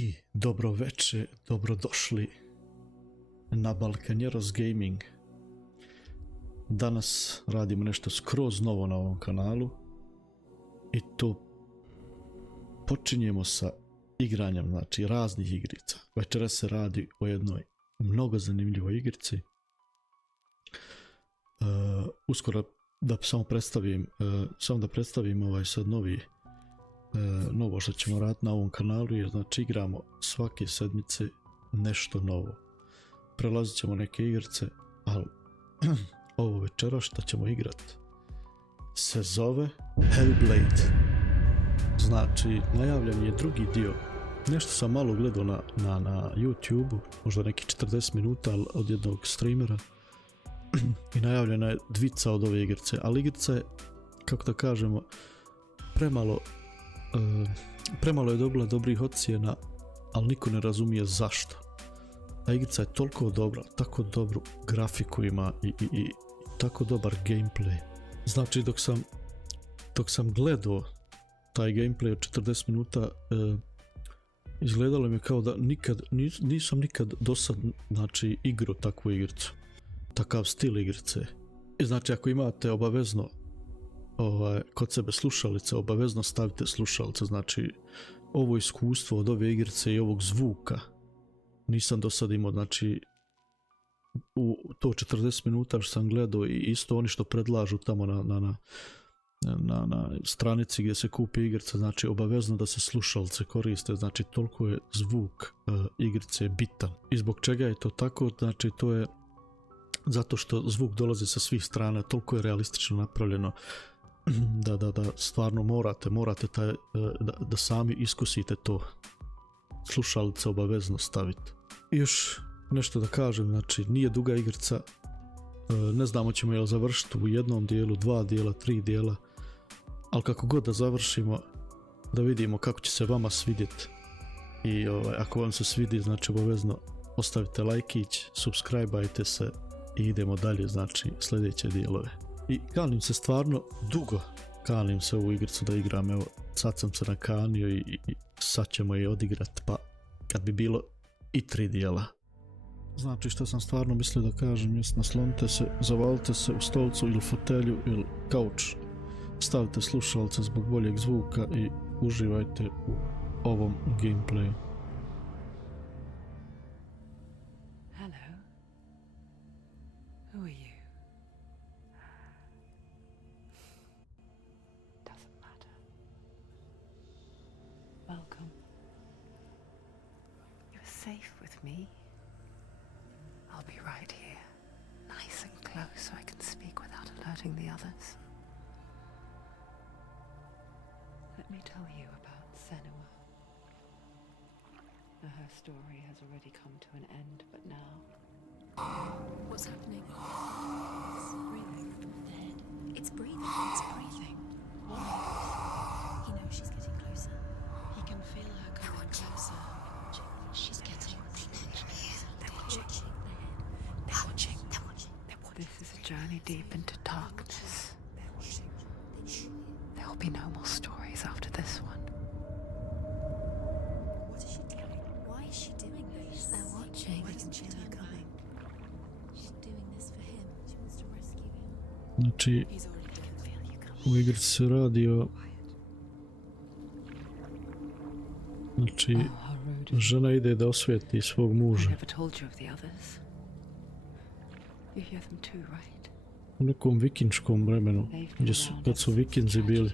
I dobro veče, dobrodošli na Balkanjeros Gaming. Danas radimo nešto skroz novo na ovom kanalu i to počinjemo sa igranjem, znači raznih igrica. Večeras se radi o jednoj mnogo zanimljivoj igrici. Uskoro da samo predstavim ovaj sad novo što ćemo raditi na ovom kanalu, jer znači igramo svake sedmice nešto novo. Prelazit ćemo neke igrice, ali ovo večera što ćemo igrati se zove Hellblade. Znači, najavljen je drugi dio. Nešto sam malo gledao na YouTube-u, možda neki 40 minuta od jednog streamera. I najavljena je dvica od ove igrice, ali igrica je, kako da kažemo, premalo je dobila dobrih ocjena, ali niko ne razumije zašto. Ta igrica je toliko dobra, tako dobru grafiku ima i tako dobar gameplay. Znači, dok sam gledao taj gameplay od 40 minuta, izgledalo mi kao da nisam nikad dosad, znači, igrao takvu igricu. Takav stil igrice. I znači, ako imate obavezno kod sebe slušalice, obavezno stavite slušalice. Znači, ovo iskustvo od ove igrice i ovog zvuka nisam do sad imao. Znači, u to 40 minuta što sam gledao i isto oni što predlažu tamo na stranici gdje se kupi igrica, znači obavezno da se slušalice koriste. Znači, toliko je zvuk igrice bitan. I zbog čega je to tako? Znači, to je zato što zvuk dolazi sa svih strana, toliko je realistično napravljeno da stvarno morate da sami iskusite to. Slušalice obavezno staviti. I još nešto da kažem, znači nije duga igrica, ne znamo ćemo je završiti u jednom dijelu, 2 dijela, 3 dijela, ali kako god da završimo, da vidimo kako će se vama svidjeti. I ako vam se svidi, znači obavezno ostavite lajkić, subscribe-ajte se i idemo dalje, znači sljedeće dijelove. I kanim se stvarno dugo, kanim se ovu igricu da igram, evo sad sam se nakanio i sad ćemo je odigrati, pa kad bi bilo i 3 dijela. Znači, što sam stvarno mislio da kažem jest, naslonite se, zavalite se u stolcu ili fotelju ili kauč, stavite slušalce zbog boljeg zvuka i uživajte u ovom gameplayu. Who are you? Doesn't matter. Welcome. You're safe with me. I'll be right here, nice and close so I can speak without alerting the others. Let me tell you about Senua. Now, her story has already come to an end, but now... What's happening? It's breathing. Dead. It's breathing. It's breathing. What? He knows she's getting closer. He can feel her coming closer. She's getting closer. They're watching. They're watching. They're watching. They're watching. This is a journey deep into darkness. They're watching. There will be no more stories after this one. What is she doing? Why is she doing this? They're watching. Why doesn't she turn coming? She's doing this for him. She wants to rescue him. Znači, He's already can feel you coming. u igrici se radi o... Znači, žena ide da osvijeti svog I muža. never told you of the others. You hear them too, right? U nekom vikinškom vremenu, kad su vikinzi bili.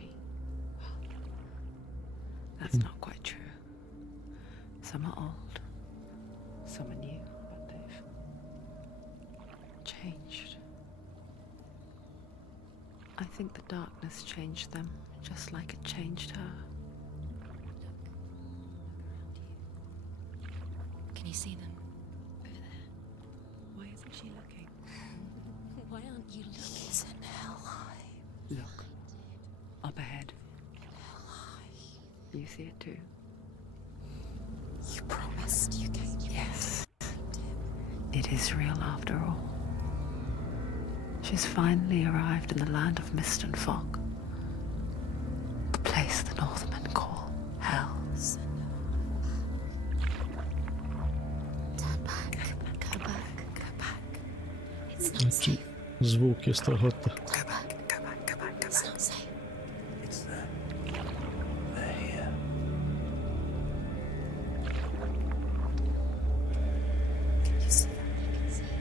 That's not quite true. Some are old, some are new, but they've changed. I think the darkness changed them, just like it changed her. Can you see them? Over there. Why isn't she looking? Why aren't you looking? It's in Hellheim. Look, up ahead. You see it too? You promised you came. Yes. It is real after all. She's finally arrived in the land of mist and fog. The place the Northmen call Hell. Znači, zvuk je strahota. Go back. It's not safe. It's there. They're here. You see that? I can see it.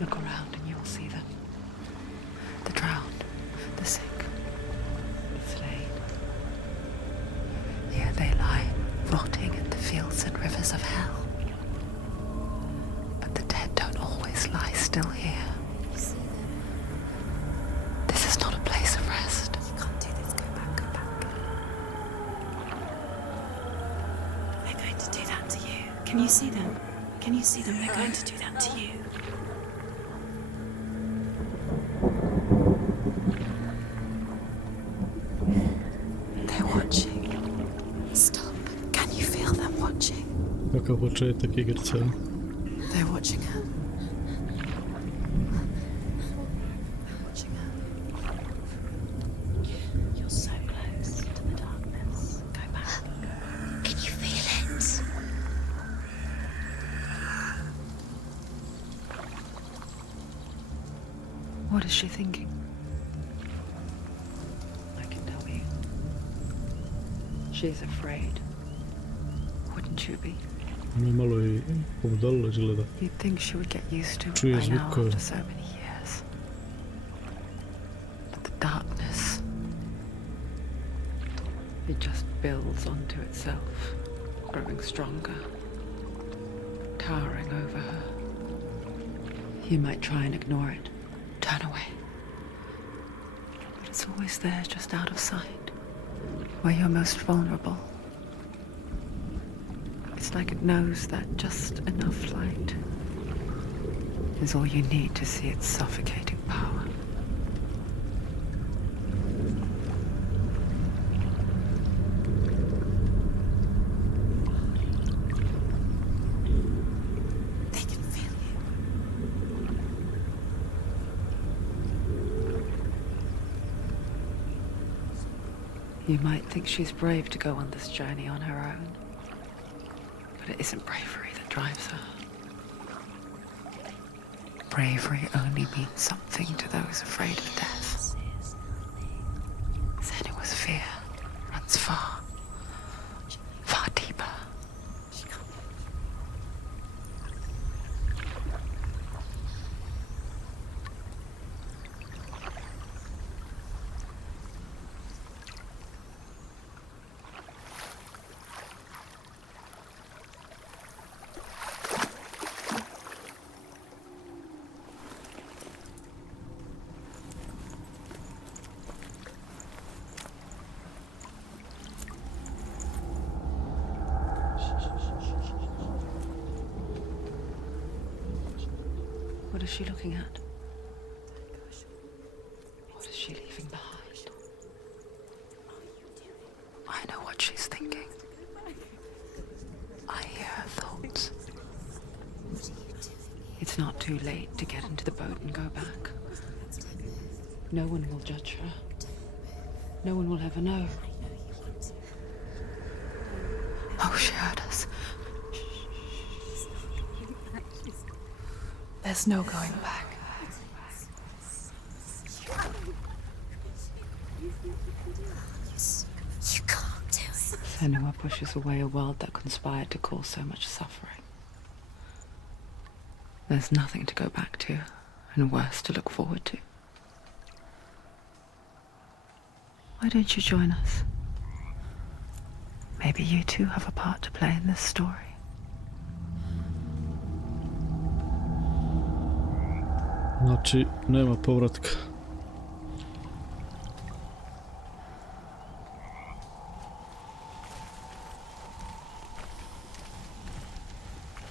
Look around and you will see them. The drowned, the sick, the slain. Here they lie, rotting in the fields and rivers of hell. But the dead don't always lie still here. You see them? This is not a place of rest. You can't do this. Go back. They're going to do that to you. Can you see them? Can you see them? They're going to do that to you. They're watching. Stop. Can you feel them watching? Kakav početak igrice. They're watching her. Watching her. You're so close to the darkness. Go back. Can you feel it? What is she thinking? I can tell you. She's afraid. Wouldn't you be? Ono malo i pomudalo izgleda. You'd think she would get used to it Čuje by now zvukove. after so many years. But the darkness, it just builds onto itself, growing stronger, towering over her. You might try and ignore it, turn away. But it's always there, just out of sight, where you're most vulnerable. It's like it knows that just enough light is all you need to see its suffocating power. They can feel you. You might think she's brave to go on this journey on her own, but it isn't bravery that drives her. Bravery only means something to those afraid of death. Senua's fear runs far, far deeper. What is she looking at? What is she leaving behind? I know what she's thinking. I hear her thoughts. It's not too late to get into the boat and go back. No one will judge her. No one will ever know. Oh, she heard us. There's no going back. You can't do it. Senua pushes away a world that conspired to cause so much suffering. There's nothing to go back to, and worse to look forward to. Why don't you join us? Maybe you too have a part to play in this story. Znači, nema povratka.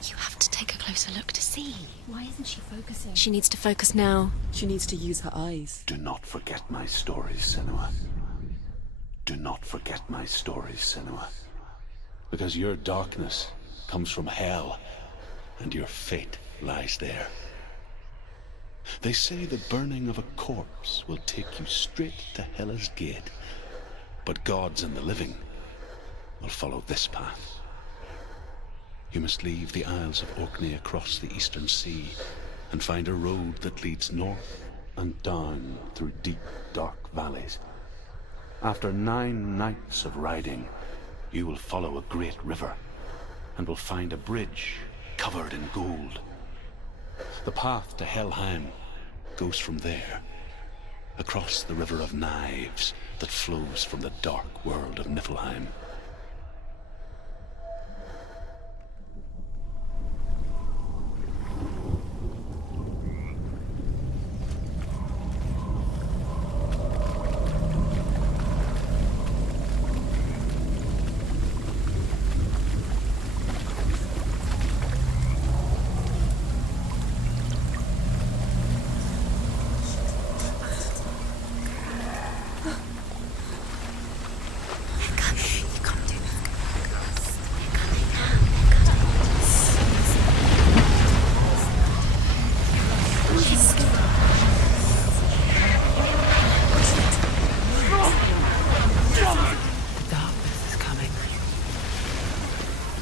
You have to take a closer look to see. Why isn't she focusing? She needs to focus now. She needs to use her eyes. Do not forget my stories, Senua. Do not forget my stories, Senua. Because your darkness comes from hell, and your fate lies there. They say the burning of a corpse will take you straight to Hela's gate. but gods and the living will follow this path. You must leave the Isles of Orkney across the eastern sea and find a road that leads north and down through deep, dark valleys. After 9 nights of riding, you will follow a great river and will find a bridge covered in gold. The path to Helheim goes from there, across the river of knives that flows from the dark world of Niflheim.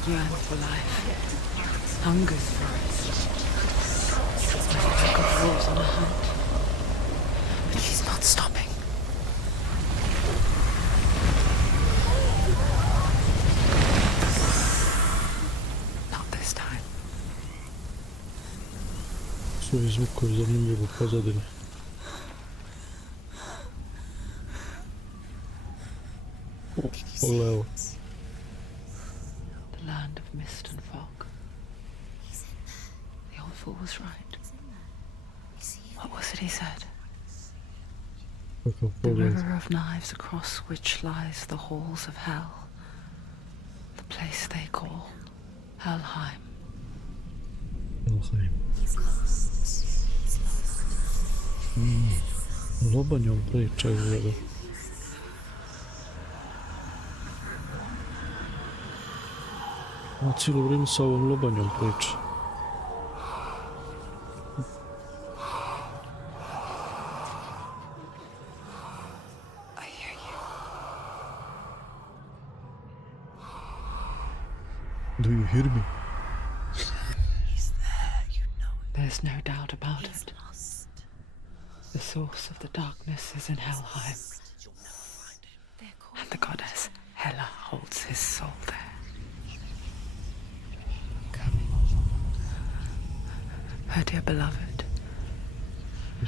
Yearns for life, hungers for it. It's like a pack of wolves on a hunt. But she's not stopping. Not this time. Svoji zvukovi zanimljivo u pozadini. Pogledaj ovo. The land of mist and fog. The old fool was right. What was it he said? Kakav The pogled. river of knives across which lies the halls of hell. The place they call Helheim. Helheim. Lobanjom priča izgleda. Cijelo vrijeme sa ovom lobanjom priča. I hear you. Do you hear me? He's there, you know it. There's no doubt about He's it. lost. The source of the darkness is in Helheim, You'll never find him. They're called and the goddess Hela holds his soul there. Her dear beloved,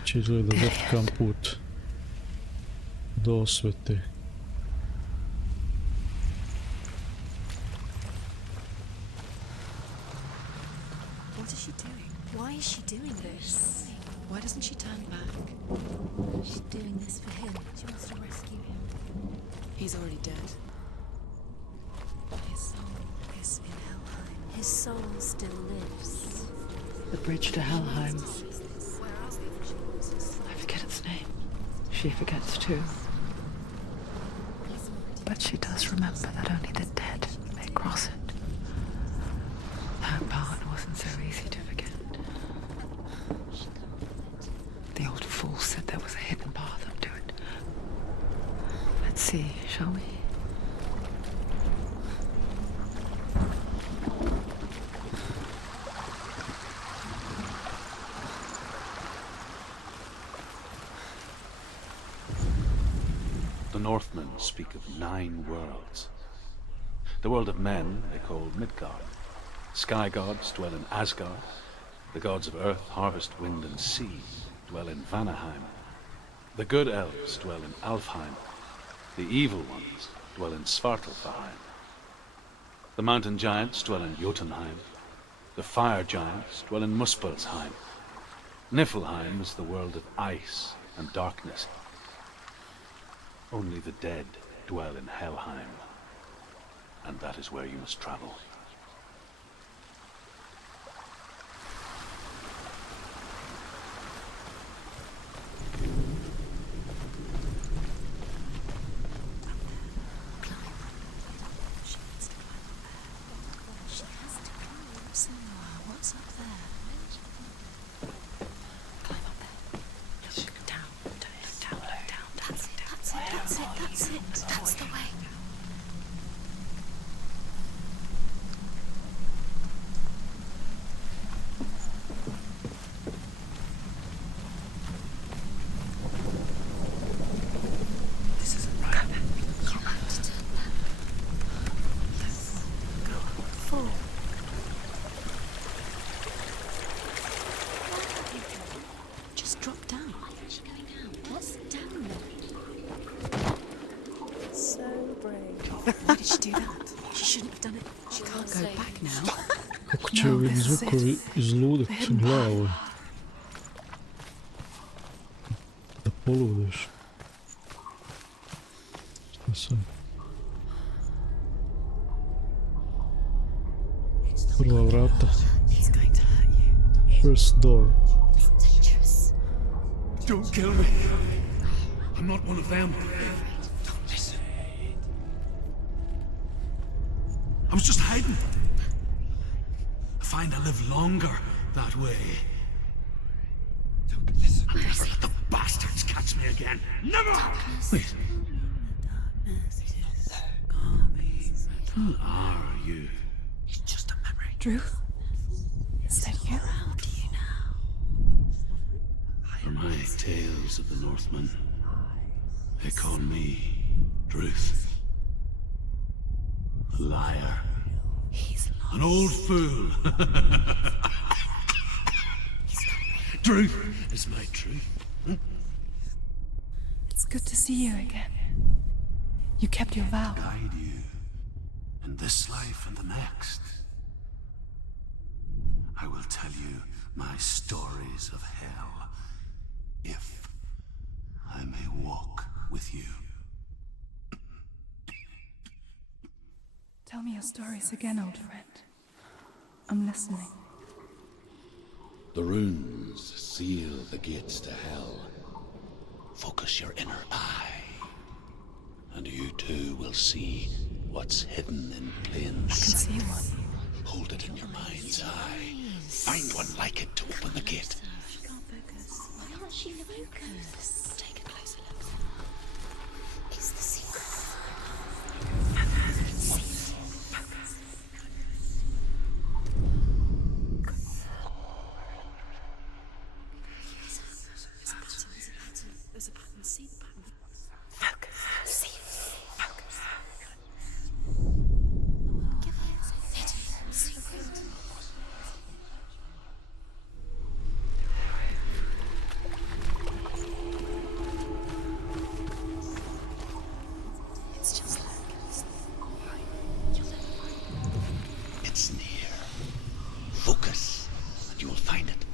Će izgleda vrtkan put do osvete. What is she doing? Why is she doing this? Why doesn't she turn back? She's doing this for him. She wants to rescue him. He's already dead. His soul is in Helheim. His soul still lives. the bridge to Helheim. I forget its name. She forgets too. But she does remember that only the dead may cross it. That part wasn't so easy to forget. The old fool said there was a hidden path up to it. Let's see, shall we? The Northmen speak of 9 worlds. The world of men they call Midgard. Sky gods dwell in Asgard. The gods of earth, harvest, wind and sea dwell in Vanaheim. The good elves dwell in Alfheim. The evil ones dwell in Svartalfheim. The mountain giants dwell in Jotunheim. The fire giants dwell in Muspelheim. Niflheim is the world of ice and darkness. Only the dead dwell in Helheim, and that is where you must travel. She has to climb. Senua, what's up there? Climb up there. Look down. Look down. That's it. That's it. That's it. That's it. That's the Why did she do that? She shouldn't have done it. She can't go back now. Kako će ovi zvukovi izludat glavu? Da poludeš. Šta sad? Prva vrata. He's going to hurt you. First door. It's dangerous. Don't kill me. I'm not one of them. Don't listen. I was just hiding. I find I live longer that way. Don't listen. I'll never let the bastards catch me again. Never! Wait. Who are you? It's just a memory. Drew? Is that you? Around you now. For my tales of the Northmen, they call me Druth. A liar. He's lost. An old fool. Truth is my truth. It's good to see you again. You kept your vow. Guide you in this life and the next. I will tell you my stories of hell, if I may walk with you. Tell me your stories again, old friend. I'm listening. The runes seal the gates to hell. Focus your inner eye, and you too will see what's hidden in plain I can sight. see one. Hold it in your mind's eye. Find one like it to open the gate. She can't focus. Why can't she focus? Take a closer look. It's the secret. There's a pattern. See the pattern. Focus. See. Focus. Give her a hidden secret. It's just like It's near. Focus, and you will find it.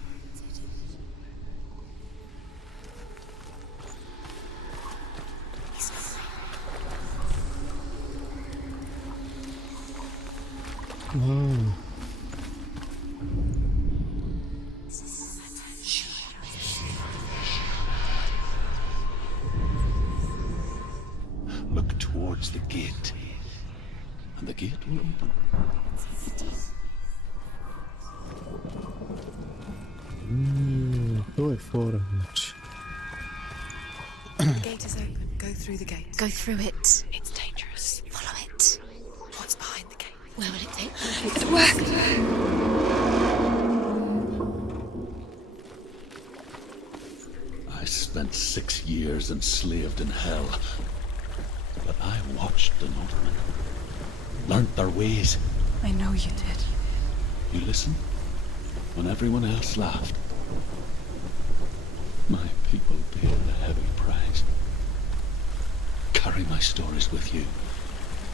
Wow. Look towards the gate, and the gate will open. To je fora, znači. the gate is open. Go through the gate. Go through it. It's dangerous. Follow it. What's behind the gate? Where will it take you? It worked! I spent 6 years enslaved in hell, but I watched the Northmen, learnt their ways. I know you did. You listened when everyone else laughed. My people paid a heavy price. Carry my stories with you,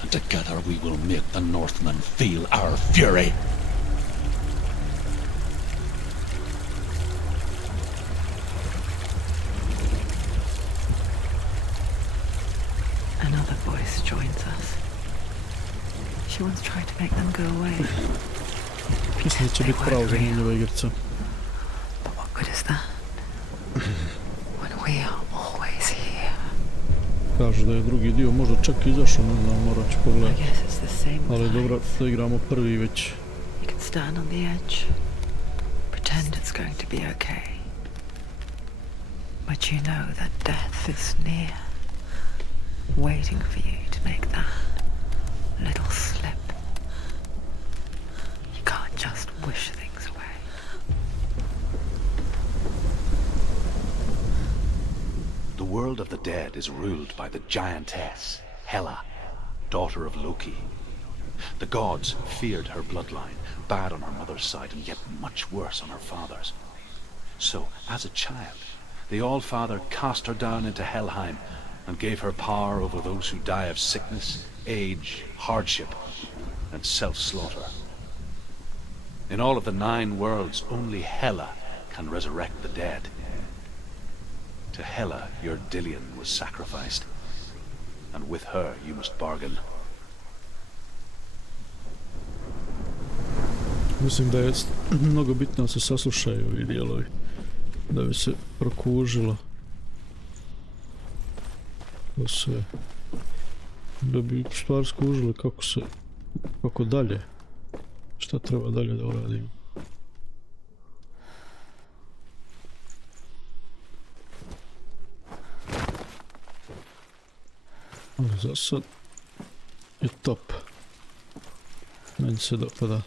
and together we will make the Northmen feel our fury. Another voice joins us. She once tried to make them go away. Mislim da će biti pravo zanimljiva igrica. But what good is that? When we are always here. Kažu da je drugi dio možda čak izašao, ne znam, morat ću I pogledati. guess it's the same Ali time. dobro, da igramo prvi već. You can stand on the edge, pretend it's going to be okay. But you know that death is near, waiting for you to make that little slip. You can't just wish things away. The world of the dead is ruled by the giantess, Hela, daughter of Loki. The gods feared her bloodline, bad on her mother's side and yet much worse on her father's. So, as a child, the All-Father cast her down into Helheim and gave her power over those who die of sickness, age, hardship, and self-slaughter. In all of the 9 worlds, only Hela can resurrect the dead. To Hela, your Dillion was sacrificed, and with her you must bargain. Mislim da je mnogo bitno da se saslušaju ovi dijelovi, da bi se prokužilo to sve, da bi stvar skužili kako dalje, šta treba dalje da uradimo. Ali za sad je top, meni se dopada.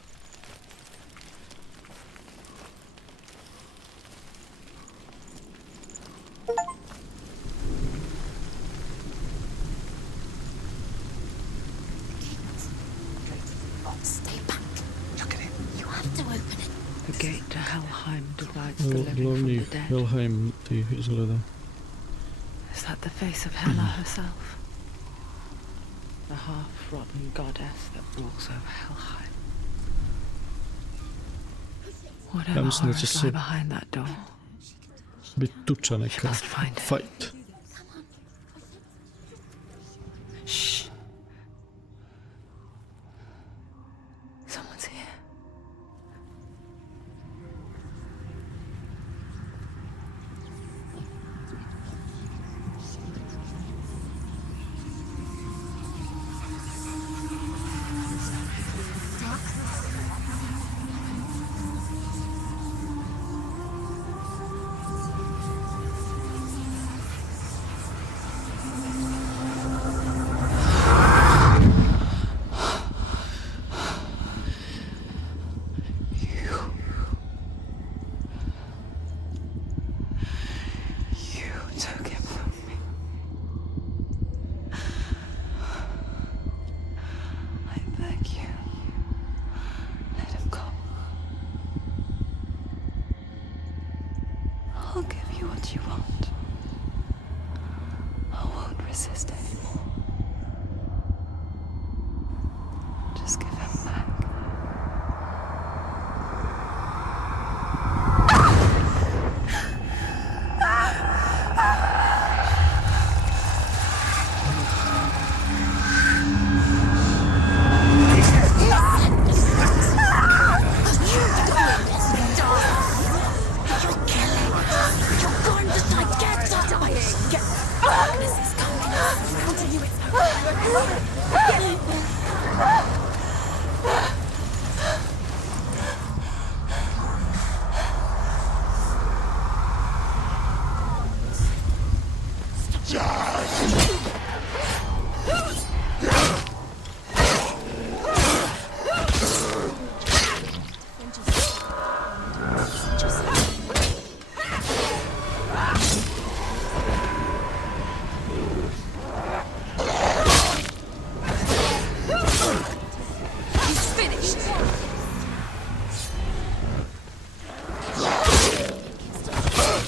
Stay back. Look at it. You have to open it. The gate to Helheim divides the living from Glavni the dead. Helheim ti izgleda. Is that the face of Hela herself? The half-rotten goddess that rules over Helheim. Whatever mislim da će horrors se lie behind that door. Bit tuča neka. Must find it. Fight. Shh. Someone's here. Took him from me. I beg you, let him go. I'll give you what you want. I won't resist anymore. Just give him back.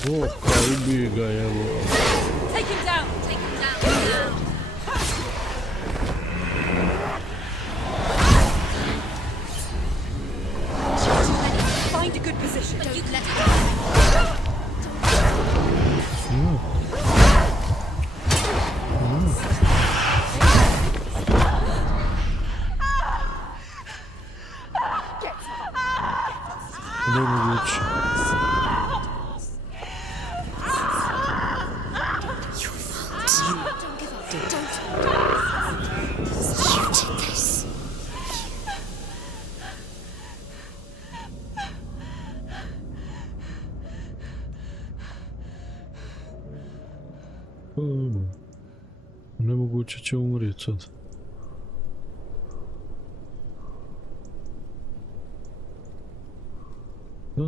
O, kao ubije ga, evo. Take him down. Take him down now. Find a good position. But you let him go. Da je moguće. Nemoguće će umrijeti sad. Da.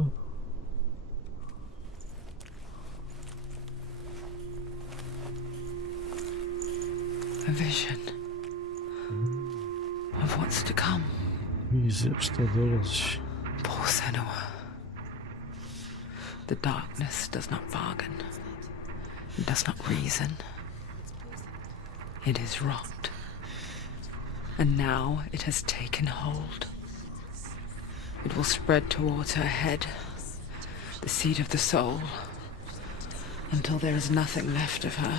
A vision of what's to come. Vizija šta dolazi. Poor Senua. The darkness does not bargain, does not reason. It is rot. And now it has taken hold. It will spread towards her head, the seat of the soul, until there is nothing left of her.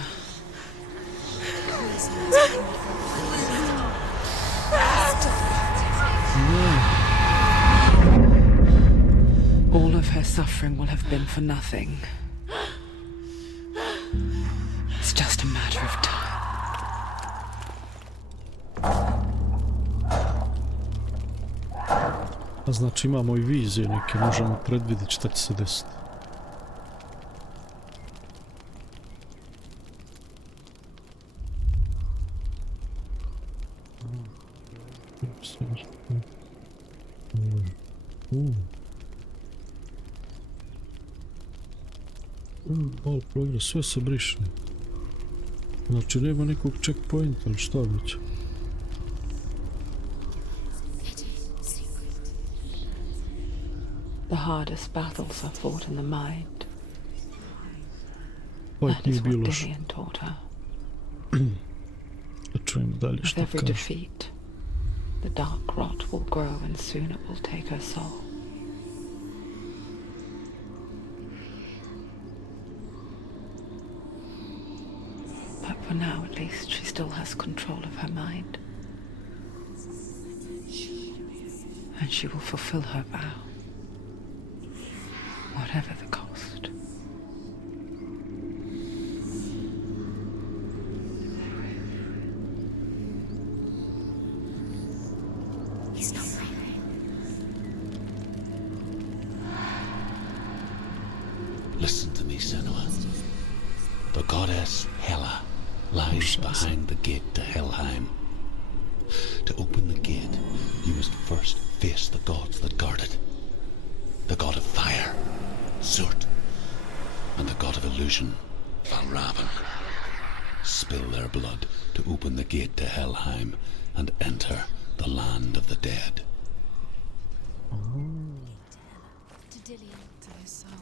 All of her suffering will have been for nothing. It's just a matter of time. A znači imamo i vizije neke, možemo predvidjeti šta će se desiti. All progress, sve se briše. Znači nema nekog checkpointa, ali šta već? The hardest battles are fought in the mind. Fight nije bilo loše. Dillian taught her. Da čujem dalje With što every kaže. defeat, the dark rot will grow and soon it will take her soul. But for now, at least, she still has control of her mind. And she will fulfill her vow, whatever the cost. He's not right. Listen to me, Senua. The goddess Hela lies behind the gate to Helheim. To open the gate, you must first face the gods that guard it. The god of fire, Surt, and the god of illusion, Valravan. Spill their blood to open the gate to Helheim and enter the land of the dead. To Dillian. To his soul.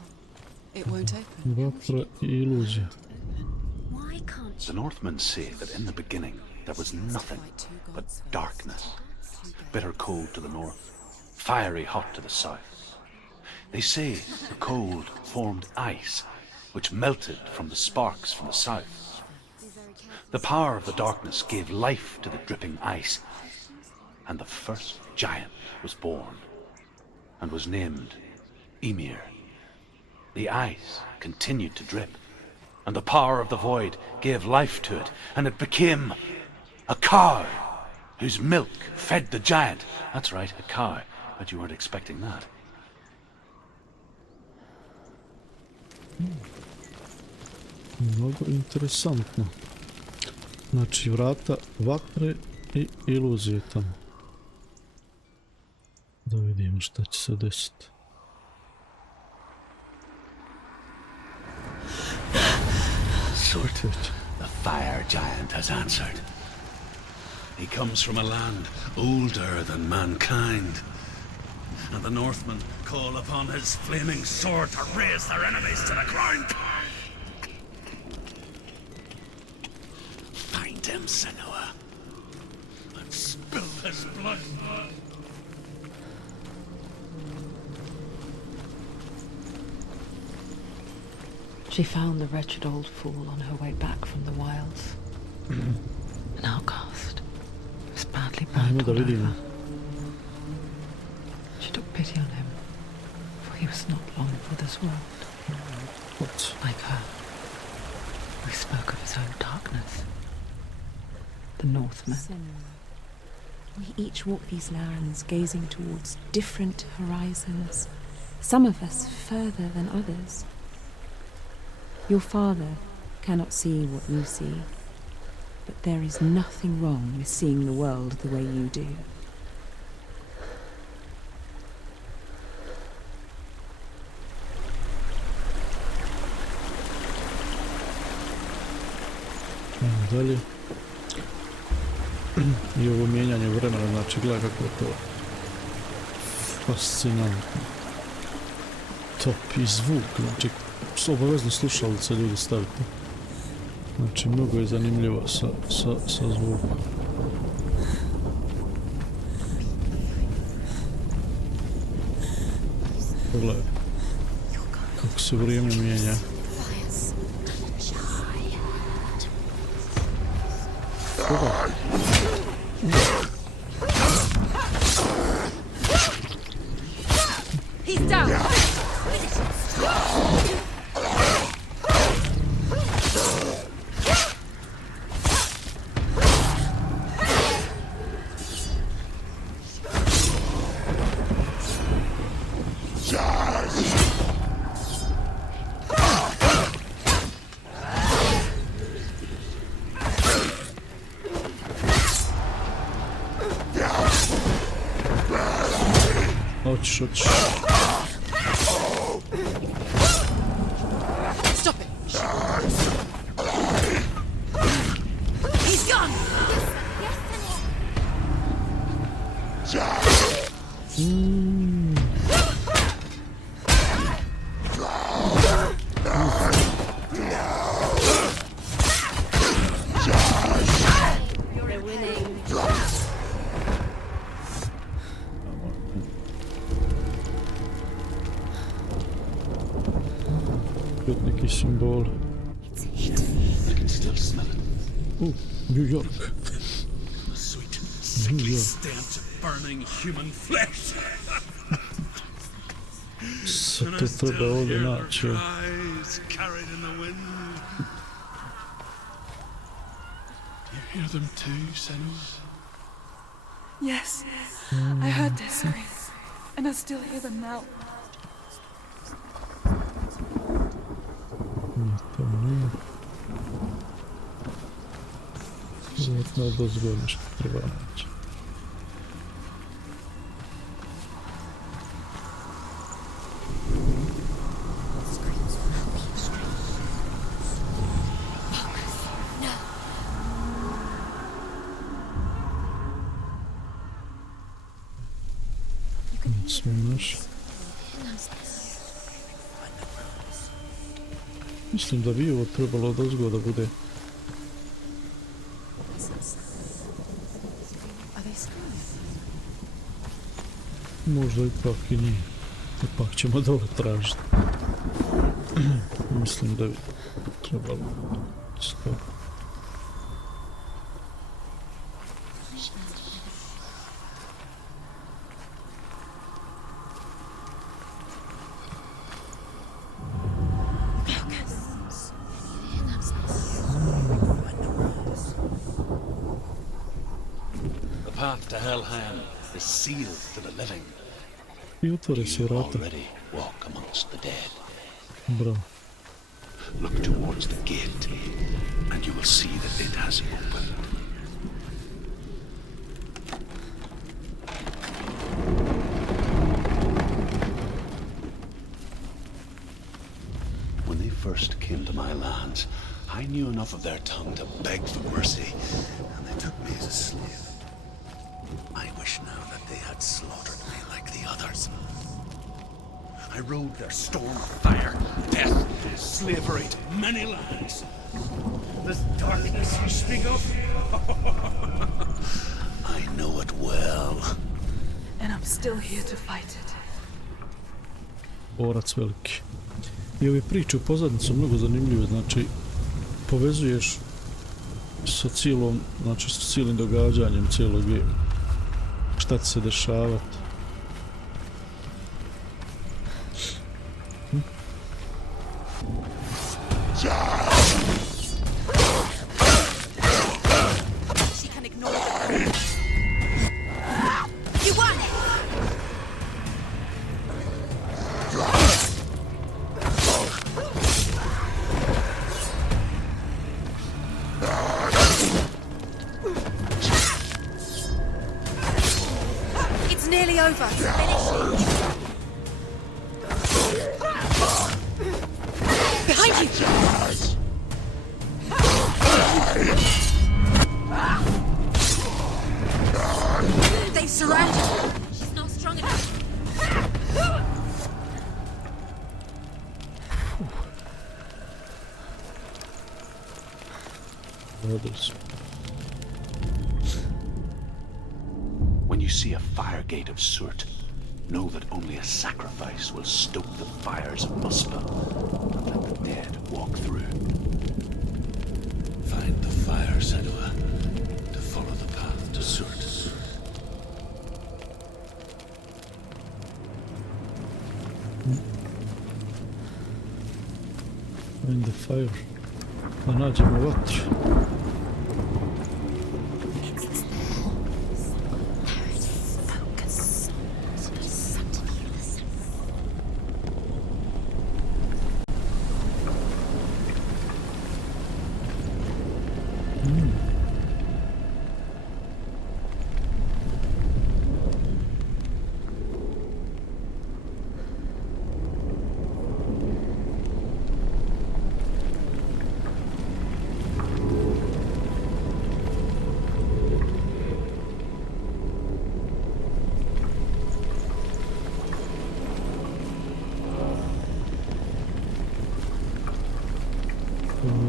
It won't open. Vatra I iluzija. Why can't The Northmen say that in the beginning there was nothing but darkness. Bitter cold to the north, fiery hot to the south. They say the cold formed ice, which melted from the sparks from the south. The power of the darkness gave life to the dripping ice, and the first giant was born, and was named Ymir. The ice continued to drip, and the power of the void gave life to it, and it became a cow, whose milk fed the giant. That's right, a cow. Bet you weren't expecting that. Mnogo interesantno. Znači vrata vatre I iluzije tamo. Da vidimo šta će se desiti. Surt, the fire giant has answered. He comes from a land older than mankind, and the Northmen call upon his flaming sword to raise their enemies to the ground. Find him, Senua, and spill his blood. She found the wretched old fool on her way back from the wilds. An outcast. He was badly burned all over. She took pity on him, for he was not long for this world. What? Like her, we spoke of his own darkness. The Northmen. Senua. We each walk these lands gazing towards different horizons, some of us further than others. Your father cannot see what you see, but there is nothing wrong with seeing the world the way you do. Dalje. I ovo mijenjanje vremena, znači gledaj kako je to fascinantno. Top i zvuk, znači obavezno slušalice ljudi stavite. Znači, mnogo je zanimljivo sa zvukom. Pogledaj, kako se vrijeme mijenja. Pogledaj. He's down! Hoćeš. Stop it! He's gone! You're winning. Neki simbol. I can still smell it. New York. The sweet, sickly stench of burning human flesh. Se to treba ovdje naći. Cries carried in the wind. Do you hear them too, Senua? Yes, I heard their screams, and I still hear them now. To nije. Vjerojatno je dozgo nešto treba naći. Smo našli. Mislim da bi ovo trebalo dozgo da bude. Možda ipak i nije. Ipak ćemo dole tražiti. Mislim da bi trebalo stop. The path to Hellham is sealed to the living. I otvore se vrata. Already walk amongst the dead. Bravo. Look towards the gate, and you will see that it has opened. When they first came to my lands, I knew enough of their tongue to beg for mercy, and they took me as a slave. I wish now that they had slaughtered me like the others. I rode their storm of fire, death, slavery to many lands. This darkness you speak of? I know it well. And I'm still here to fight it. Borac veliki. I ove priče u pozadnici su mnogo zanimljive, znači povezuješ sa cijelom, znači sa cijelim događanjem cijelog gema. Šta će se dešavati. She can ignore it. You won! It's nearly over. Finish. Behind you! They've surrounded her. She's not strong enough. Radili smo. When you see a fire gate of soot, know that only a sacrifice will stoke the fires of Muspel and let the dead walk through. Find the fire, Senua, to follow the path to soot. Find the fire. Da nađemo vatru.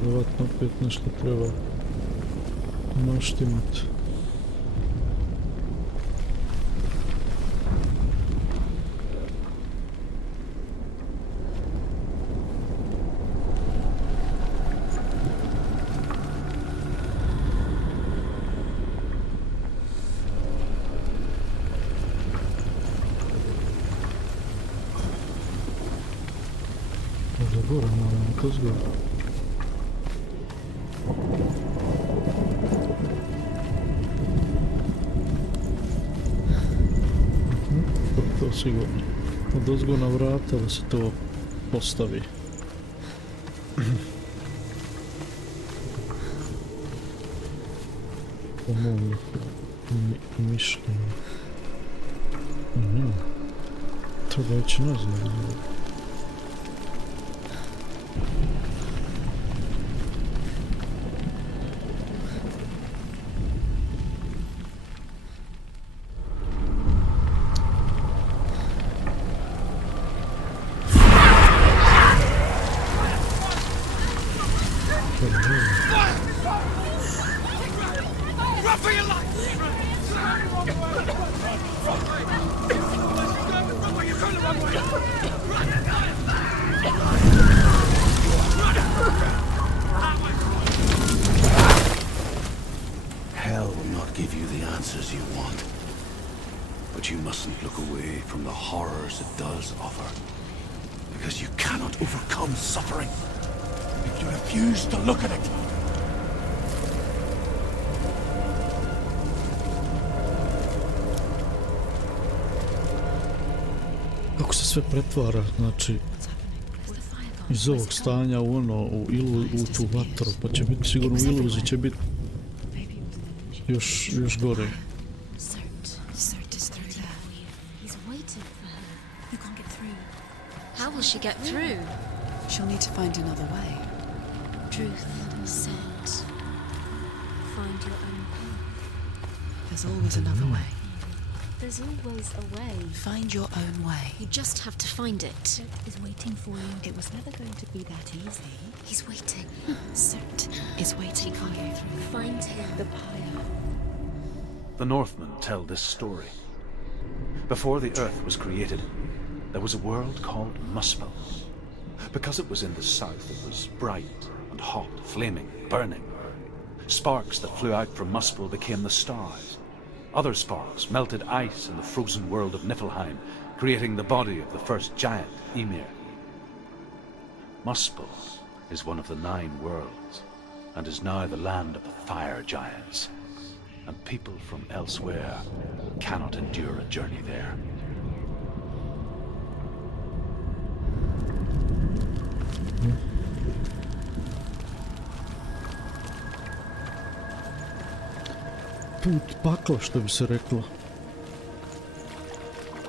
Vjerovatno opet nešto treba naštimat. Možda gore moramo kroz gore. To sigurno. Od ozgo na vrata da se to postavi. Po mom mišljenju. Treba ići nazad. Hell will not give you the answers you want. But you mustn't look away from the horrors it does offer. Because you cannot overcome suffering if you refuse to look at it. Kako se sve pretvara, znači, iz ovog stanja u ono, u tu vatru, pa će biti sigurno u iluziji, će biti još gore. How will she get through? She'll need to find another way. Truth, Sert. Find your own path. There's always another way. There's always a way. Find your own way. You just have to find it. Sert is waiting for you. It was never going to be that easy. He's waiting. Sert Is waiting for you. find him. The pyre. The Northmen tell this story. Before the earth was created, there was a world called Muspel. Because it was in the south, it was bright and hot, flaming, burning. Sparks that flew out from Muspel became the stars. Other sparks melted ice in the frozen world of Niflheim, creating the body of the first giant, Ymir. Muspel is one of the 9 worlds, and is now the land of the fire giants. And people from elsewhere cannot endure a journey there. Put pakla, što bi se reklo.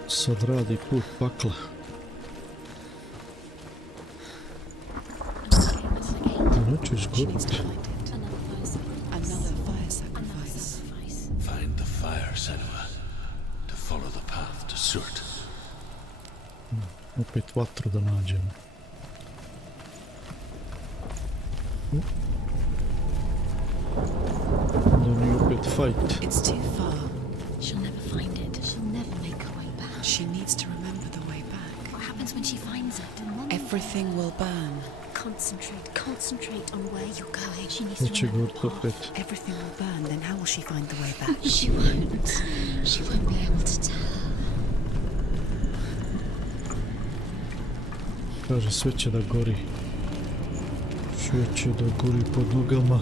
Sad radi put pakla. Neću izgubiti. Another fire sacrifice. Find the fire, Senua, to follow the path to Surt. Opet vatru da nađemo. fight. It's too far. She'll never find it. She'll never make her way back. She needs to remember the way back. What happens when she finds it? Everything will burn. Concentrate on where you're going. She needs Neće to remember govorit the path. opet. Everything will burn, then how will she find the way back? She won't. She won't be able to tell. Kaže, sve će da gori. Sve će da gori pod nogama.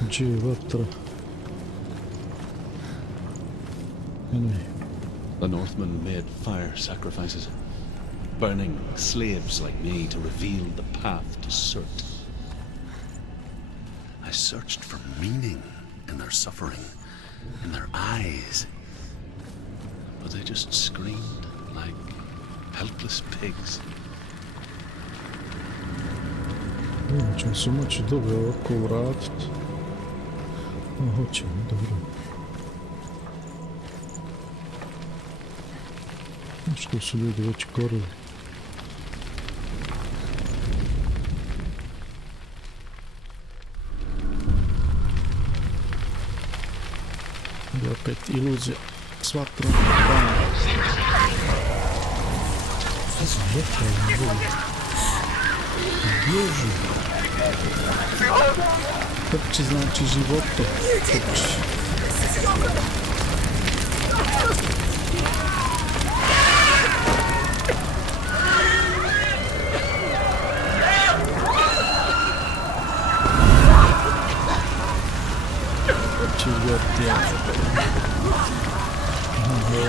Gdje je vatra? Anyway. The Northmen made fire sacrifices, burning slaves like me to reveal the path to Surt. I searched for meaning in their suffering, in their eyes. But they just screamed like helpless pigs. Ćemo se moći dobro ovako vratit. Hoćemo, dobro. Što su ljudi već gorili. I opet iluzija s vatrom. Šta sam rekao na ljudi? Bježi. Trči znači životo. Trči. Život je.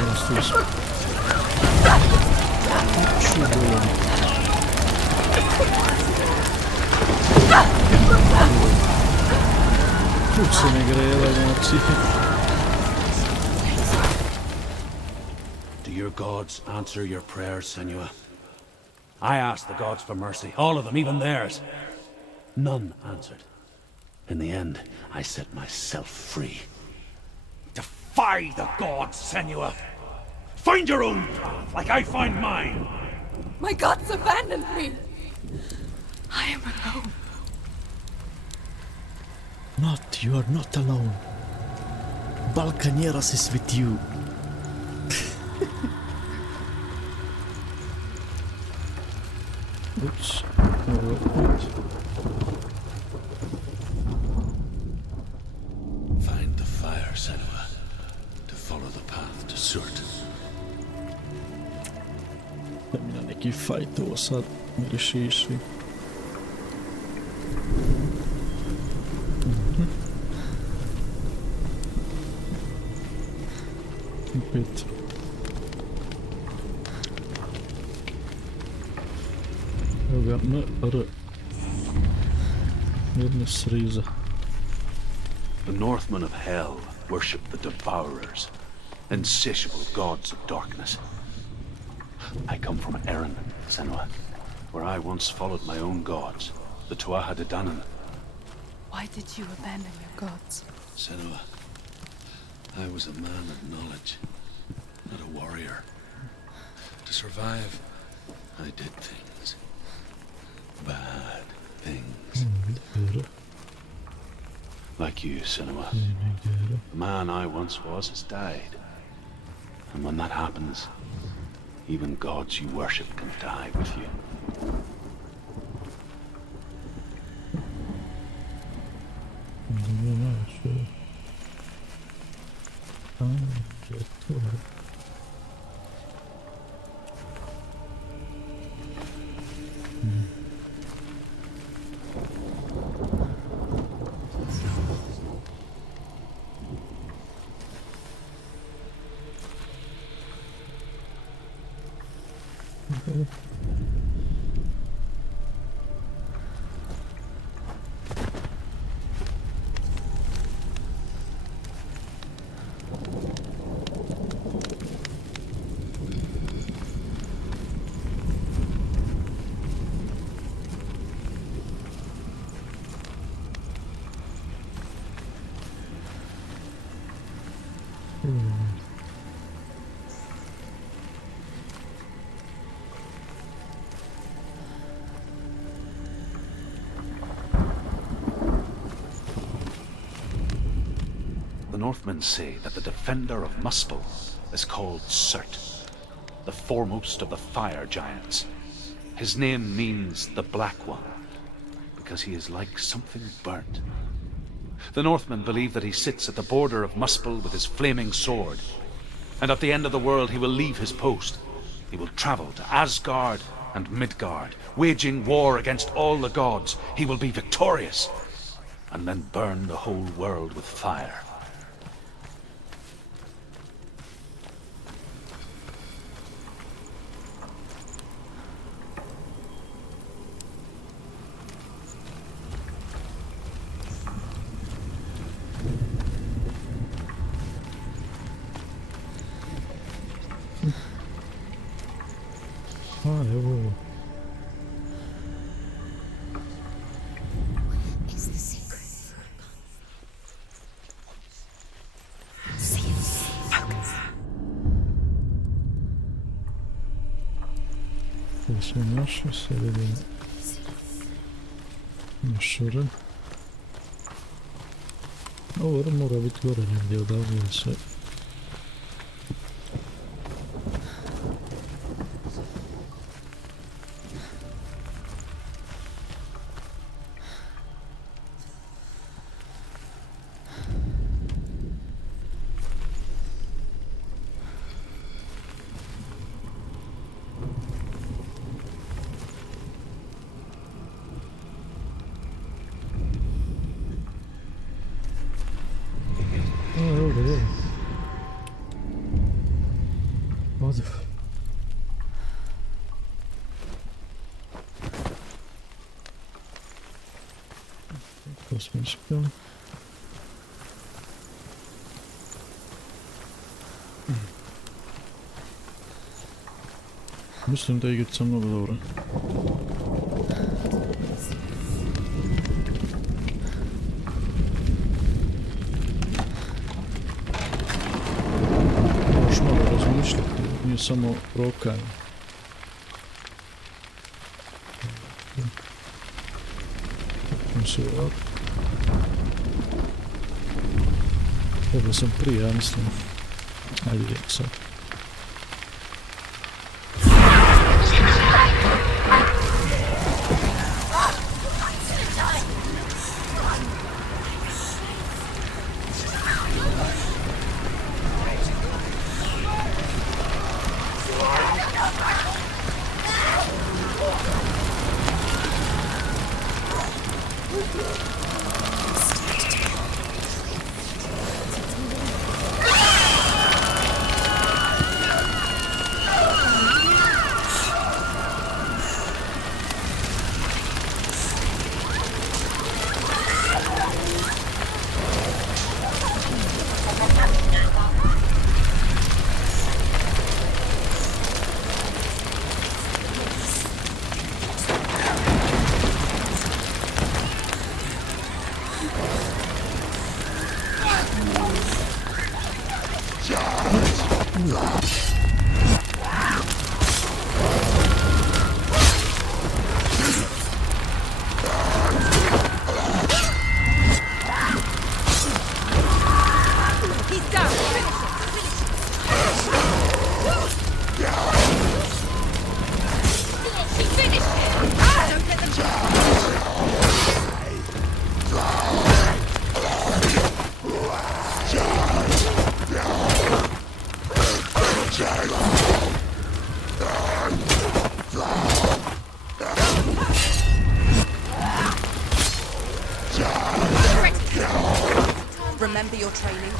Ovo slušaj. Čudovan. Put se ne grela, znači. Do your gods answer your prayers, Senua? I asked the gods for mercy, all of them, even theirs. None answered. In the end, I set myself free. Defy the gods, Senua! Find your own path, like I find mine! My gods abandoned me. I am alone. Not, you are not alone. Balkanieras is with you. Oops. Find the fire, Senua, to follow the path to Surt. Da mi na neki fight ovo sad miriši išli. Opet. Evo ga, R. Jedna sriza. The Northmen of Hell worship the Devourers, insatiable gods of darkness. I come from Erin, Senua, where I once followed my own gods, the Tuatha De Danann. Why did you abandon your gods? Senua, I was a man of knowledge, not a warrior. To survive, I did things. Bad things. Like you, Senua. The man I once was has died. And when that happens, even gods you worship can die with you. Northmen say that the defender of Muspel is called Surt, the foremost of the fire giants. His name means the Black One, because he is like something burnt. The Northmen believe that he sits at the border of Muspel with his flaming sword, and at the end of the world he will leave his post. He will travel to Asgard and Midgard, waging war against all the gods. He will be victorious, and then burn the whole world with fire. Evo. Is the secret? Ovo smo našli, sad idemo na šure. Ovo mora biti gore negdje odavljaju se. Vodim. Kosmička. Mislim da je igrica mnogo dobra. Možeš malo razmišljati, nije samo rokanje. Ovo sam prije, ja mislim. Ajde vidjeti sad. Remember your training.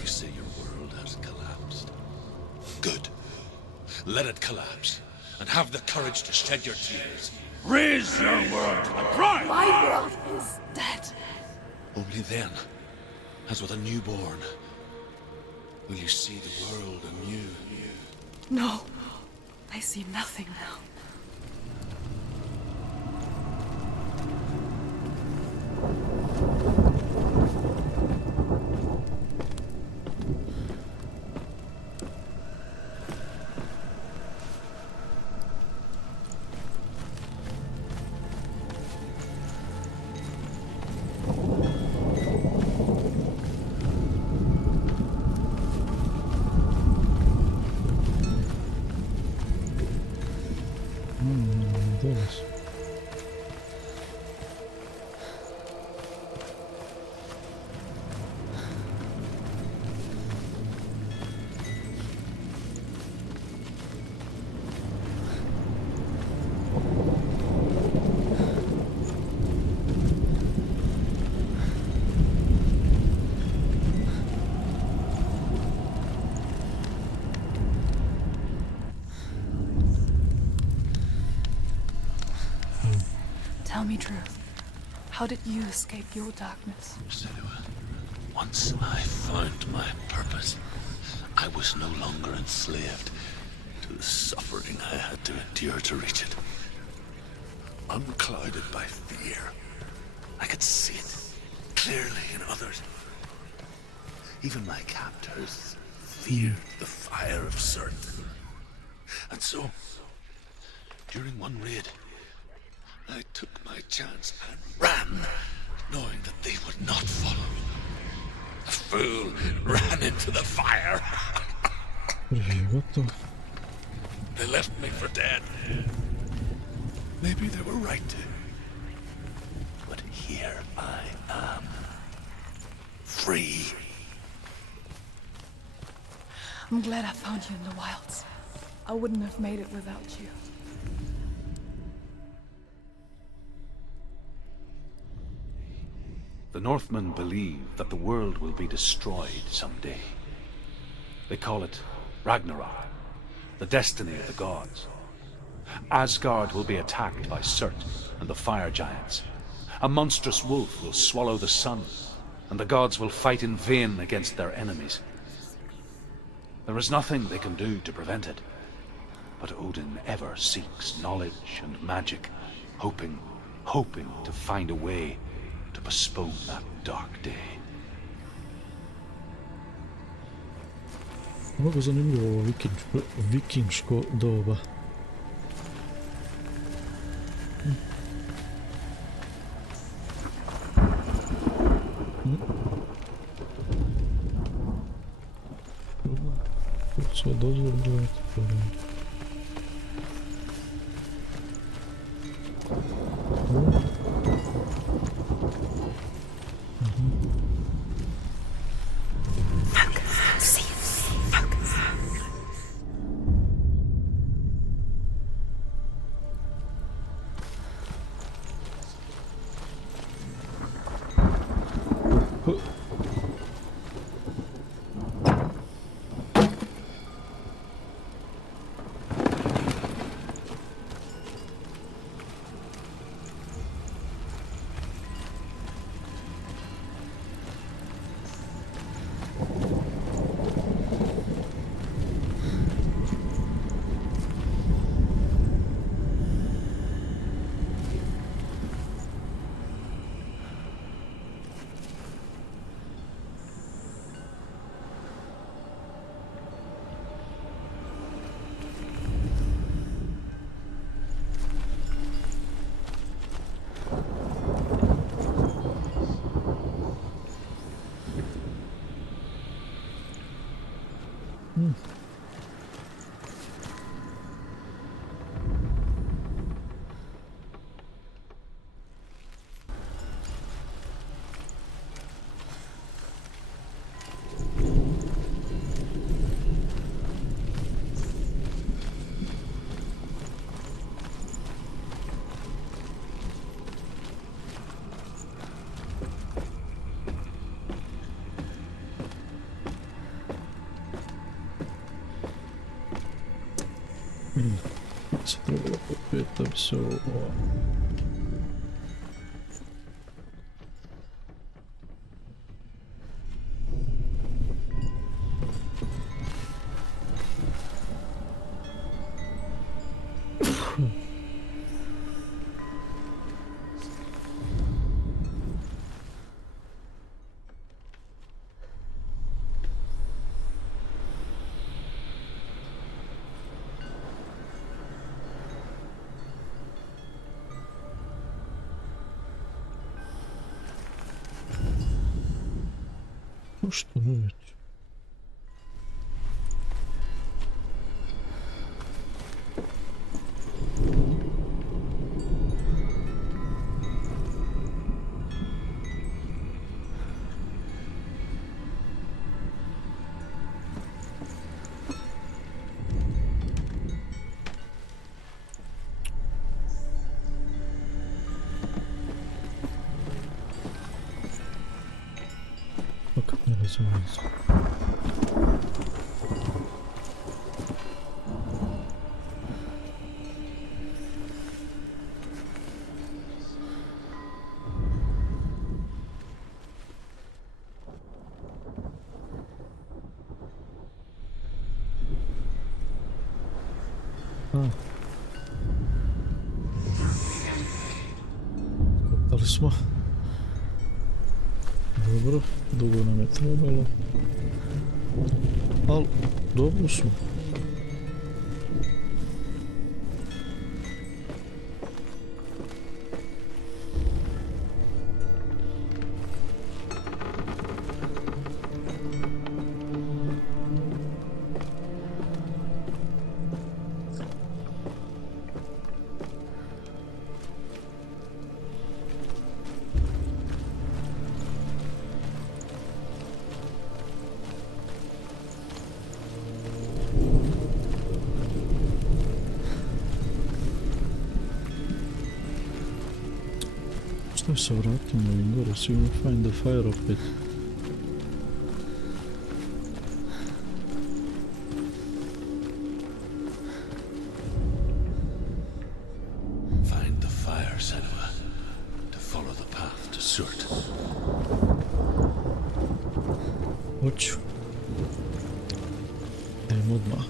You say your world has collapsed. Good. Let it collapse, and have the courage to shed your tears. Raise your world to the prime! My world is dead. Only then, as with a newborn, will you see the world anew. No. I see nothing now. Danas. Tell me truth. How did you escape your darkness? Senua, once I found my purpose, I was no longer enslaved to the suffering I had to endure to reach it. Unclouded by fear, I could see it clearly in others. Even my captors feared the fire of Surt. And so, during one raid, I took my chance and ran, knowing that they would not follow. The fool ran into the fire. What the? They left me for dead. Maybe they were right to. But here I am. Free. I'm glad I found you in the wilds. I wouldn't have made it without you. The Northmen believe that the world will be destroyed someday. They call it Ragnarok, the destiny of the gods. Asgard will be attacked by Surt and the fire giants. A monstrous wolf will swallow the sun, and the gods will fight in vain against their enemies. There is nothing they can do to prevent it, but Odin ever seeks knowledge and magic, hoping to find a way to postpone that dark day. Mnogo zanimljivo ovo vikinško doba. Sve dozvore gledati problem. Se treba opet da bi se ovo... Što mu već? Fakat ne razumijem. Kopali smo. Dobro, dugo nam je trebalo. Ali, dobro smo. Što se vratimo ovim gore, sigurno find the fire opet. Find the fire, Senua, to follow the path to Surt. Hoću. Idemo odmah.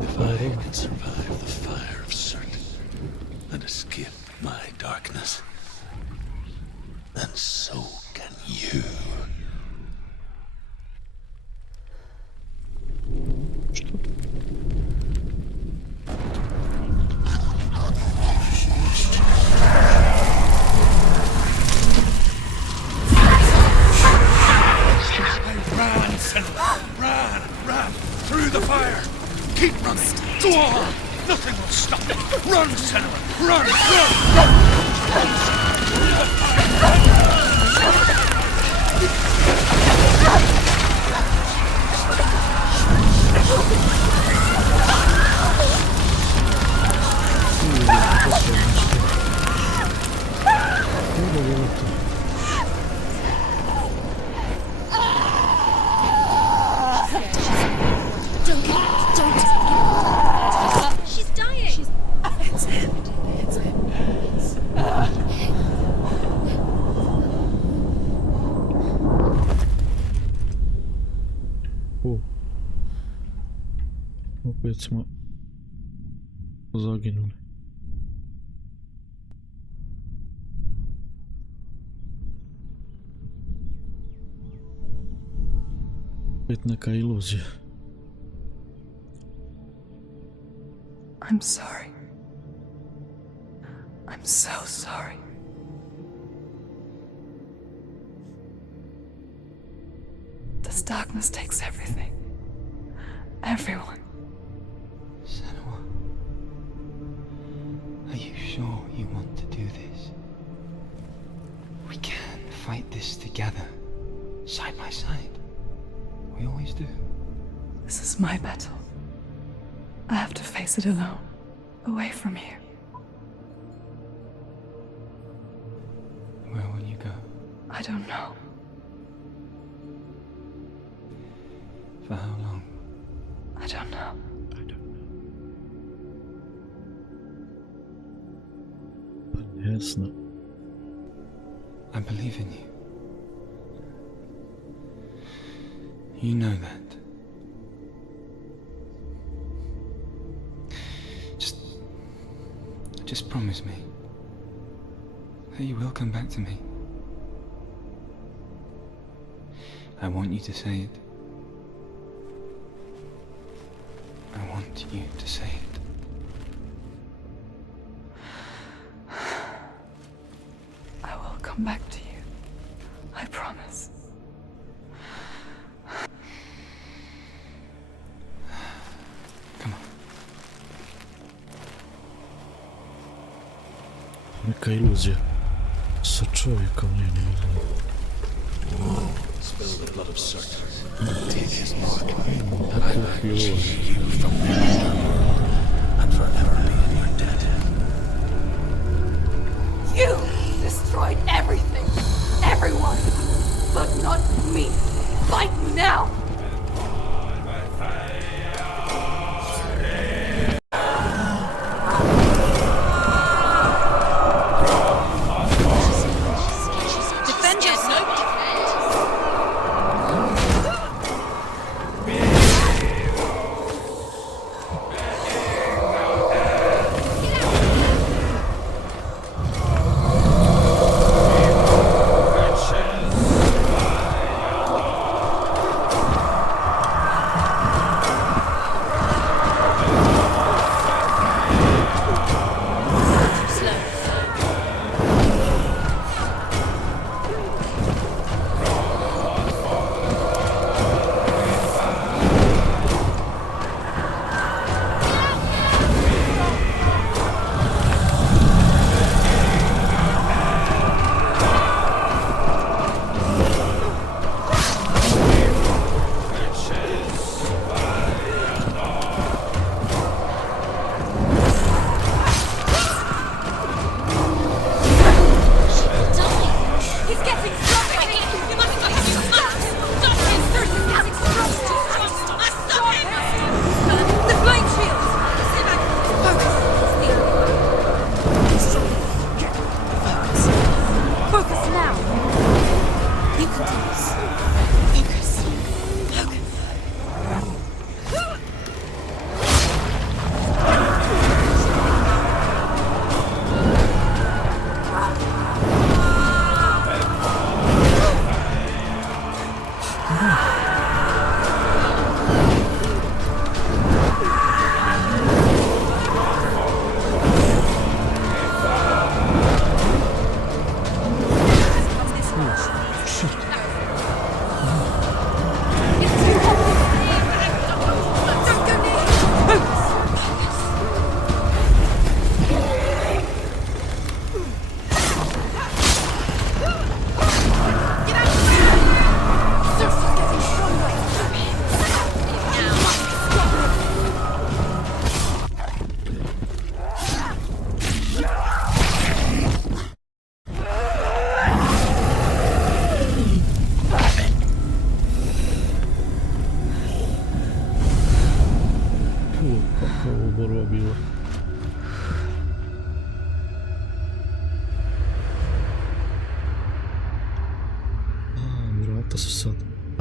If I can survive the fire of Surt and escape my darkness, then so can you. Run, Senua! Run! Through the fire! Keep running! Go on! Nothing will stop it! Run, Senua! Run! She's dying! It's him. It's him. Opet smo zaginuli. Opet neka iluzija. I'm sorry. I'm so sorry. This darkness takes everything. Everyone. Senua, are you sure you want to do this? We can fight this together, side by side. We always do. This is my battle. I have to face it alone, away from here. Where will you go? I don't know. For how long? I don't know. Jasno. I believe in you. You know that. Just promise me that you will come back to me. I want you to say it to you to say it. I will come back to you. I promise. Come on. Neka iluzija sa čovjekom nije ni iluzija. Spill the blood of Circe. Take his mark, and I will rescue you from your underworld and forever be in your debt. You destroyed everything, everyone, but not me. Fight me now! Defend yourself!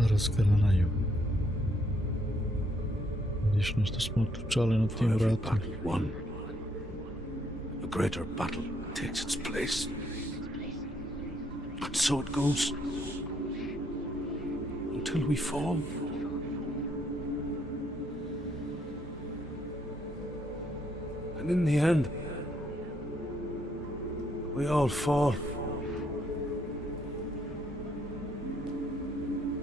Razgranaju. Vidiš nešto smo trčali na tim vratima. A greater battle takes its place. And so it goes. Until we fall. And in the end, we all fall.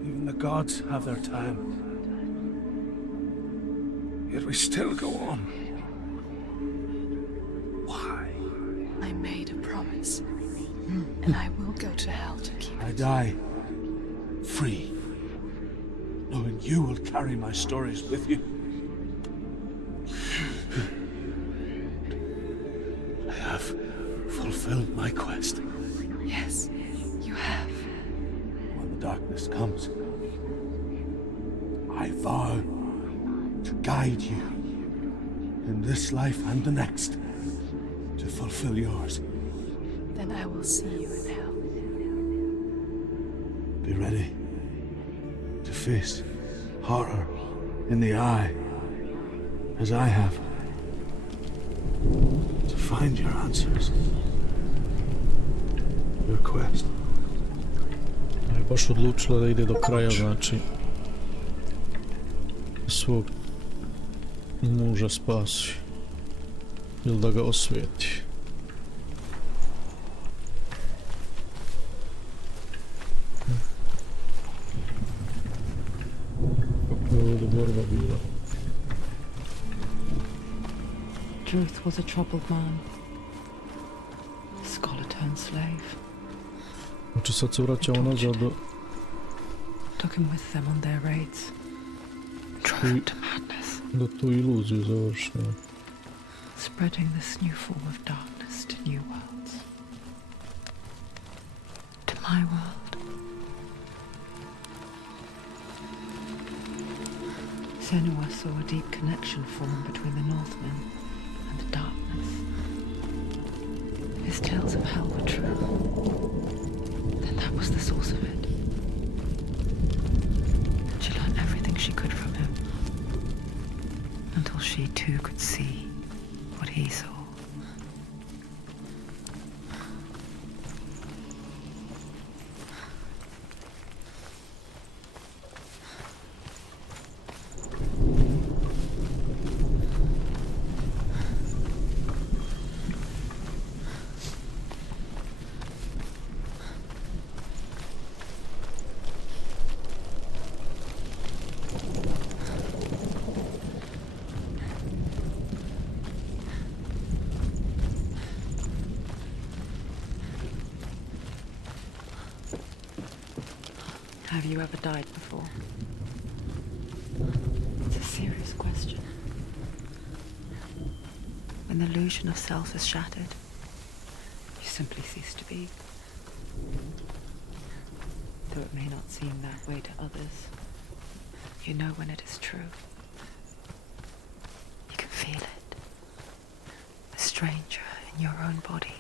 Even the gods have their time. Yet we still go on. Why? I made a promise, and I will go to hell to keep I it. die free, knowing you will carry my stories with you. I have fulfilled my quest. Yes, you have. When the darkness comes, I vow to guide you in this life and the next to fulfill yours. Then I will see you in hell. Be ready to face horror in the eye, as I have. To find your answers. Your quest. Je baš odlučila da ide do kraja, znači svog muža spasi. Ili da ga osvijeti. Kako je ovdje borba bila? Truth was a troubled man. Scholar turned slave. Znači sad se vraćamo nazad do... Took him with them on their raids. Drove him to madness. Da tu iluziju završimo. Spreading this new form of darkness to new worlds. To my world. Senua saw a deep connection form between the Northmen and the darkness. His tales of hell were true. Then that was the source of it. She learned everything she could from him. Until she too could see what he saw. Have you ever died before? It's a serious question. When the illusion of self is shattered, you simply cease to be. Though it may not seem that way to others, you know when it is true. You can feel it. A stranger in your own body.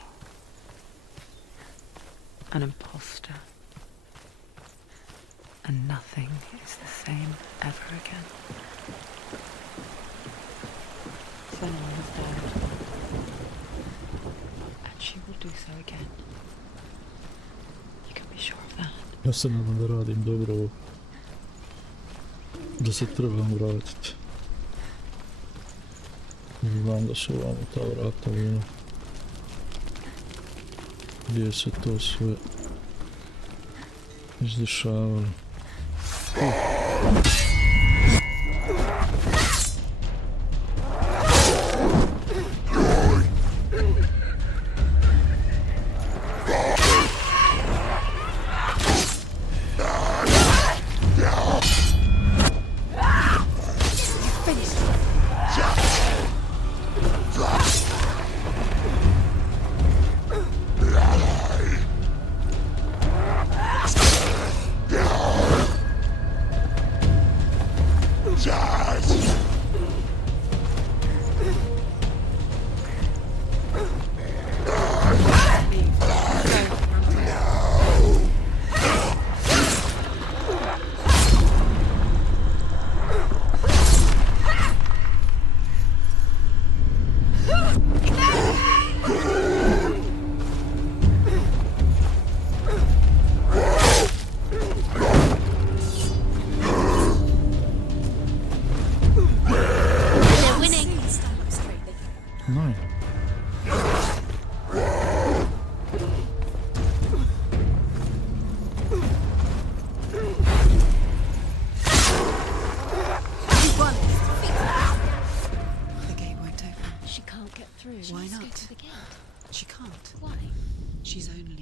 An imposter. And nothing is the same ever again. Senua has died. And she will do so again. You can be sure of that. Ja se nadam da radim dobro ovo. Da se trebam vratiti. Znam da su ovamo ta vrata vino. Gdje se to sve izdešavalo.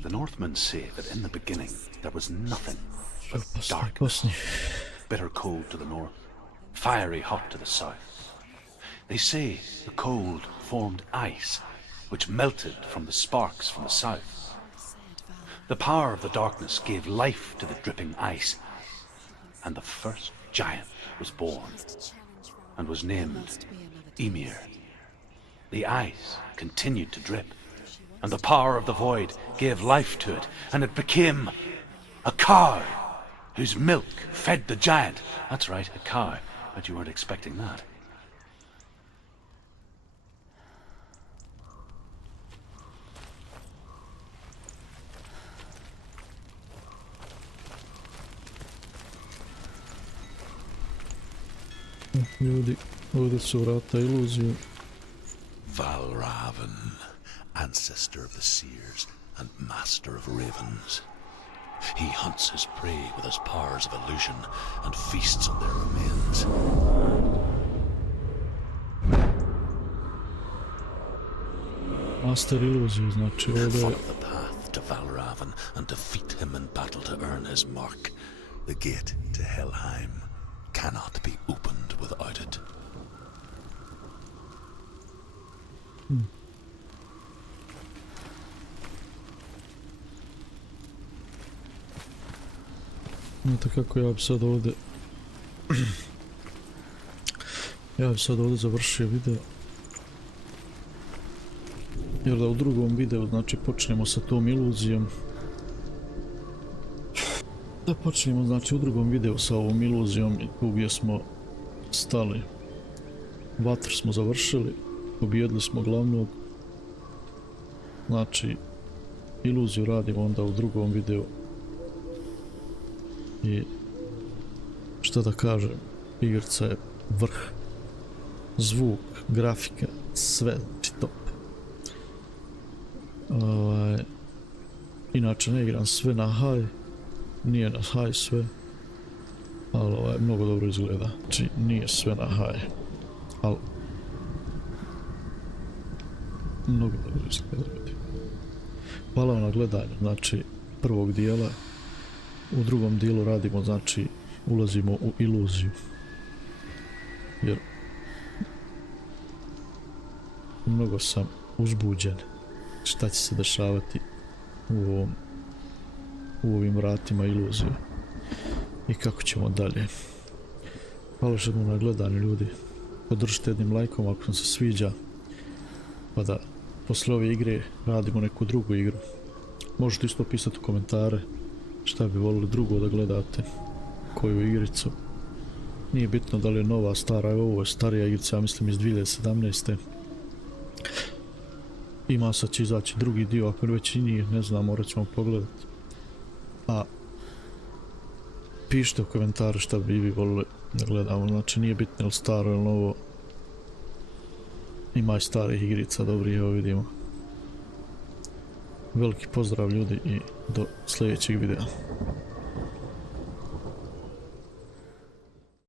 The Northmen say that in the beginning there was nothing but darkness. Bitter cold to the north, fiery hot to the south. They say the cold formed ice, which melted from the sparks from the south. The power of the darkness gave life to the dripping ice, and the first giant was born, and was named Ymir. The ice continued to drip, and the power of the void gave life to it, and it became a cow, whose milk fed the giant. That's right, a cow. Bet you weren't expecting that. Ljudi, ovdje su vrata iluziju. Valravan, ancestor of the seers and master of ravens. He hunts his prey with his powers of illusion and feasts on their remains. Master iluziju, znači ovdje... Follow the path to Valravan and defeat him in battle to earn his mark. The gate to Helheim cannot be opened without it. Znate kako ja bi sad ovdje... ja bi sad ovdje završio video. Jer da u drugom videu, znači, počnemo sa tom iluzijom. Da počnemo, znači, u drugom videu sa ovom iluzijom i tu gdje smo stali. Vatru smo završili, pobijedili smo glavnog. Znači, iluziju radimo onda u drugom videu. I što da kažem, igrica je vrh. Zvuk, grafika, sve, znači top. Inače ne igram sve na high, nije na high sve, ali mnogo dobro izgleda. Znači nije sve na high, ali mnogo dobro izgleda. Hvala vam na gledanju, znači prvog dijela. U drugom dijelu radimo, znači ulazimo u iluziju. Jer mnogo sam uzbuđen šta će se dešavati u ovim vratima iluzije i kako ćemo dalje. Hvala što na gledanju, ljudi. Podržite jednim lajkom ako vam se sviđa, pa da posle ove igre radimo neku drugu igru. Možete isto pisati u komentare šta bi volili drugo da gledate, koju igricu. Nije bitno da li je nova, stara, ovo je starija igrica, ja mislim iz 2017. Ima sad će izaći drugi dio, ako već i nije, ne znam, morat ćemo pogledati. A pišite u komentaru šta bi vi volili da gledamo, znači nije bitno ili staro ili novo. Ima i starih igrica, dobri, evo vidimo. Veliki pozdrav, ljudi, i do sljedećeg videa.